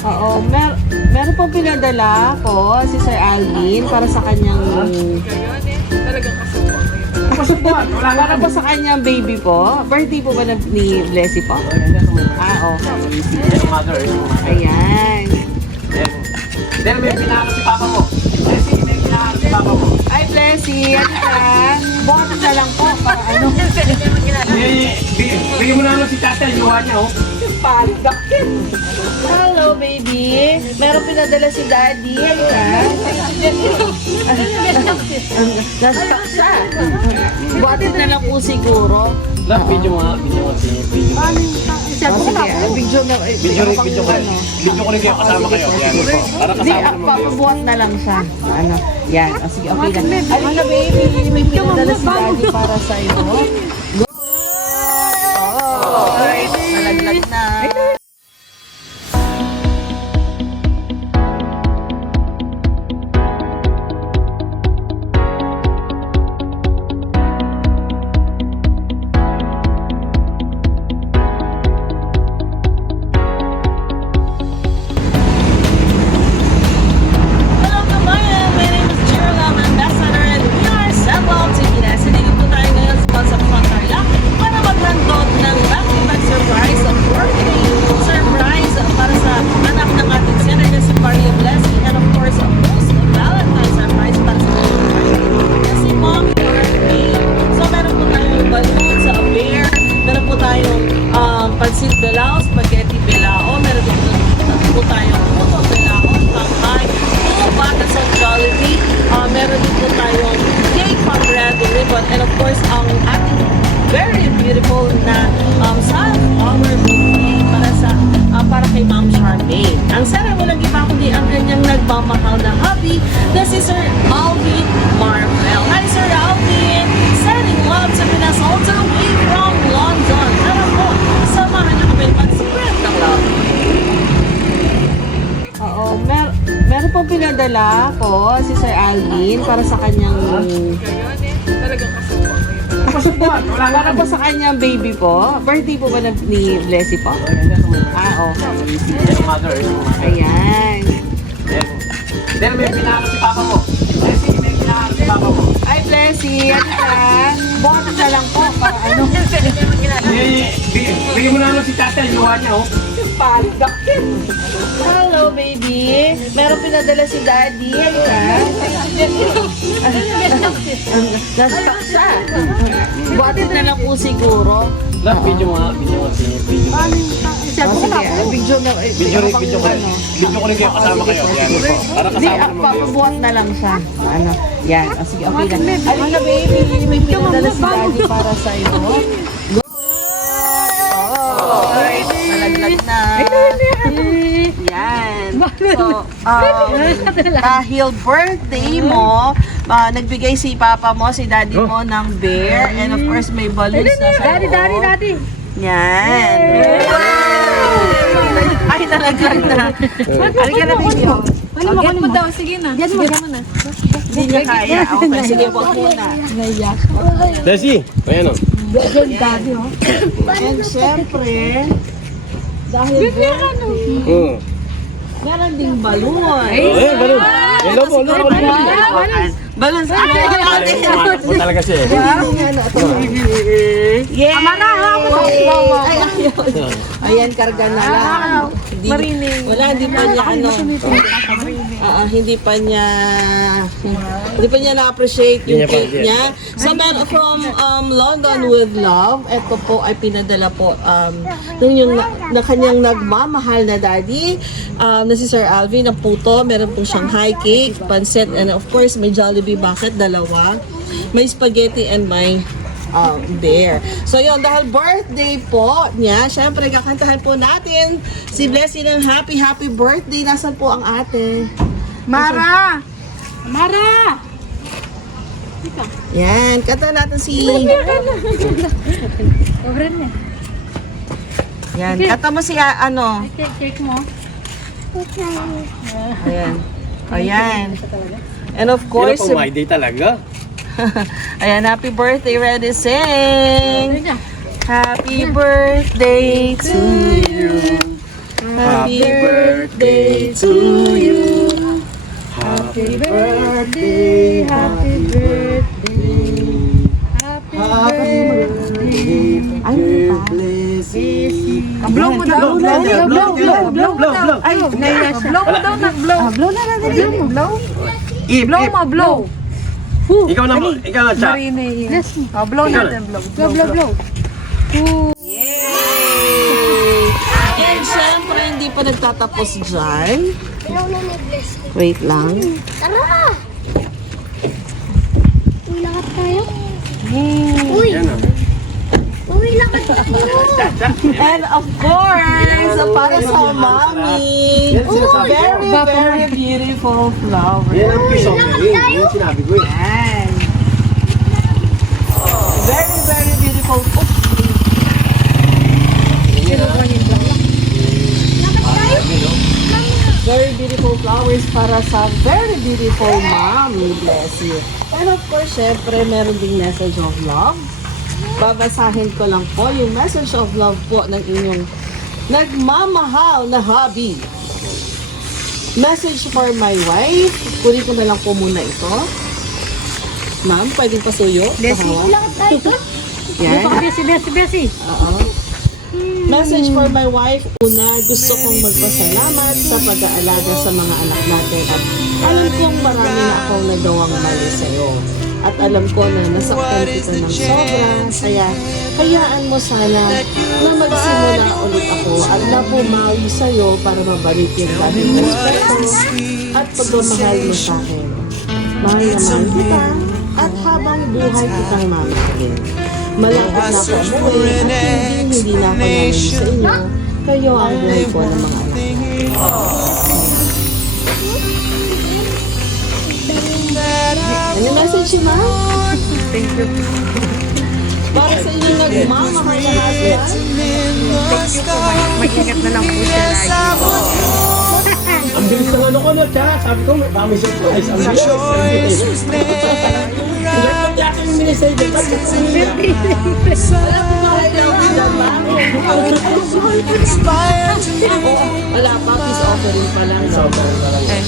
Oo, meron pong pinadala ko si Sir Alvin para sa kanyang Talagang kasubuan. Kasubuan, wala nga para po sa kanyang baby po. Birthday po ba ni Blessy po? Okay. Yung mother. Ayan. Then may pinaka si papa mo. Blessy, may pinaka si papa mo. Ay, Blessy, ano ka? Buhat na lang po para ano. Bigyan mo na si tatay, yuha niya, oh. Hello, baby. Meron pinadala si Daddy. Ano ka? Nasa siya. Buhatin na lang po siguro. Love, video mo nga. Video mo si video. Sige, video na. Video ko rin. Video ko rin kayo kasama kayo. Yan. Para Hindi, kasama naman kayo. papabuhat na lang siya. Ano? Yan. O, sige, okay lang. Ayun na, baby. May pinadala si Daddy para sa'yo. Oh, nalaglag na. Hello kabayan! My name is Jerome Ambassador and we are Cebu TV. Nandito po tayo ngayon sa Concepcion, Tarlac para maglandot ng back-to-back surprise of birthday surprise para sa anak ng ating senator na si Maria Blessing and of course a post Valentine's surprise para sa kanyang birthday na si Mommy birthday. So meron po tayong balloon sa bear, meron po tayong pansit belao, spaghetti belao, meron po tayong puto belao, panghay, bata sa Jollibee. Meron din po tayong cake from Red Ribbon and of course ang ating very beautiful na sunflower bouquet para kay Ma'am Charmaine. Ang sarap walang iba kundi ang kanyang nagmamahal na hubby na si Sir Alvin Marvel. Hi Sir Alvin! Sending love to Pinas all the way from London. Tara po, samahan niyo kami mag-spread ng love. Oo, meron pong pinadala ko si Sir Alvin para sa kanyang Talagang kasubuan. Kasubuan, wala nga para po sa kanyang baby po. Birthday po ba ni Blessy po? Okay. Yung mother. Ayan. Then may pinaka si papa mo. Blessy, may pinaka si papa mo. Ay, Blessy, ano ka? Buhat na lang po para ano. Bigyan mo na si tatay, yuha niya, oh. Hello, baby. Meron pinadala si Daddy. Ano ka? Nasa siya. Buhatin na lang po siguro. Love, video mo nga. Video mo si video. Sige, video na. Video ko rin. Video ko rin kayo kasama kayo. Yan. Para Hindi, kasama naman kayo. papabuhat na lang siya. Ano? Yan. O, sige, okay lang. Ayun na, baby. May pinadala si Daddy para sa'yo. Oh, nalaglag na. Yan. So, dahil birthday mo, nagbigay si papa mo, si daddy mo ng bear. And of course, may balloons na sa Daddy. Yan. Ay, nalaglag na. Halika na, baby. Ano mo daw? Sige na. Yan mo na. Hindi niya kaya. Okay, sige, wag muna. Desi, ayan o. Daddy, oh. And syempre, dahil meron ding balloon. Eh, balon. Hello po, Balloon sa Mo talaga siya eh. Yeah! Ayan, karga na lang. Hindi pa niya hindi pa niya na-appreciate yung cake niya. So, meron from London with Love. Ito po ay pinadala po yung na kanyang nagmamahal na daddy na si Sir Alvin na puto. Meron pong Shanghai cake, pancit, and of course, may Jollibee bucket, dalawa. May spaghetti and may bear. So yun, dahil birthday po niya, syempre kakantahan po natin si Blessy ng happy birthday. Nasaan po ang ate? Mara! Yan, kanta natin si... Sobran niya. Yan, kanta mo si ano? Cake mo. Ayan. And of Sino course, pang my day talaga? ayan, happy birthday, ready, sing! Happy birthday to you. Happy birthday to you. Happy birthday, happy birthday. Happy birthday, dear Blessy. Blow mo daw. Blow. Ay, naiya siya. Blow mo daw na. Blow. Blow na natin. Blow. Ip, Blow mo, blow. Ikaw na, Cha. Marine. Yes. Blow natin, blow. Blow. And syempre, hindi pa nagtatapos dyan. Wait lang. Tara! Uy, lakad tayo. Uy! Uy, lakad tayo. And of course, para sa mommy. Yan ang sinasabi ko. Very beautiful flower. Yan ang piece of the ring. Yan ang sinabi ko eh. Very beautiful. Very beautiful flowers para sa very beautiful mommy. Bless you. And of course, syempre, meron ding message of love. Babasahin ko lang po yung message of love po ng inyong nagmamahal na hobby. Message for my wife. Kunin ko na lang po muna ito. Ma'am, pwedeng pasuyo? Blessing. Sa hawak? Lakad tayo. Yan. Besi. Oo. Message for my wife. Una, gusto kong magpasalamat sa pag-aalaga sa mga anak natin at alam kong marami na akong nagawang mali sa'yo. At alam ko na nasaktan kita ng sobra, kaya hayaan mo sana na magsimula ulit ako at napumawi sa'yo para mabalik yung dating respeto at pagmamahal mo sa akin. Mahal na mahal kita at habang buhay kitang mamahalin. Malapit na ako umuwi at hindi na ako nangyayin sa inyo. Kayo ang buhay ko ng mga anak. Ano yung message mo? Thank you. Para sa inyo nagmamahal na husband. Thank you po. Mag-ingat na lang po siya lagi. Ang bilis ng ano ko na, Cha. Sabi ko, may surprise. Ang bilis. Ilan yata yung minisay dyan? I love you, Ma'am. Wala pa, peace offering pa lang. Sobrang talaga.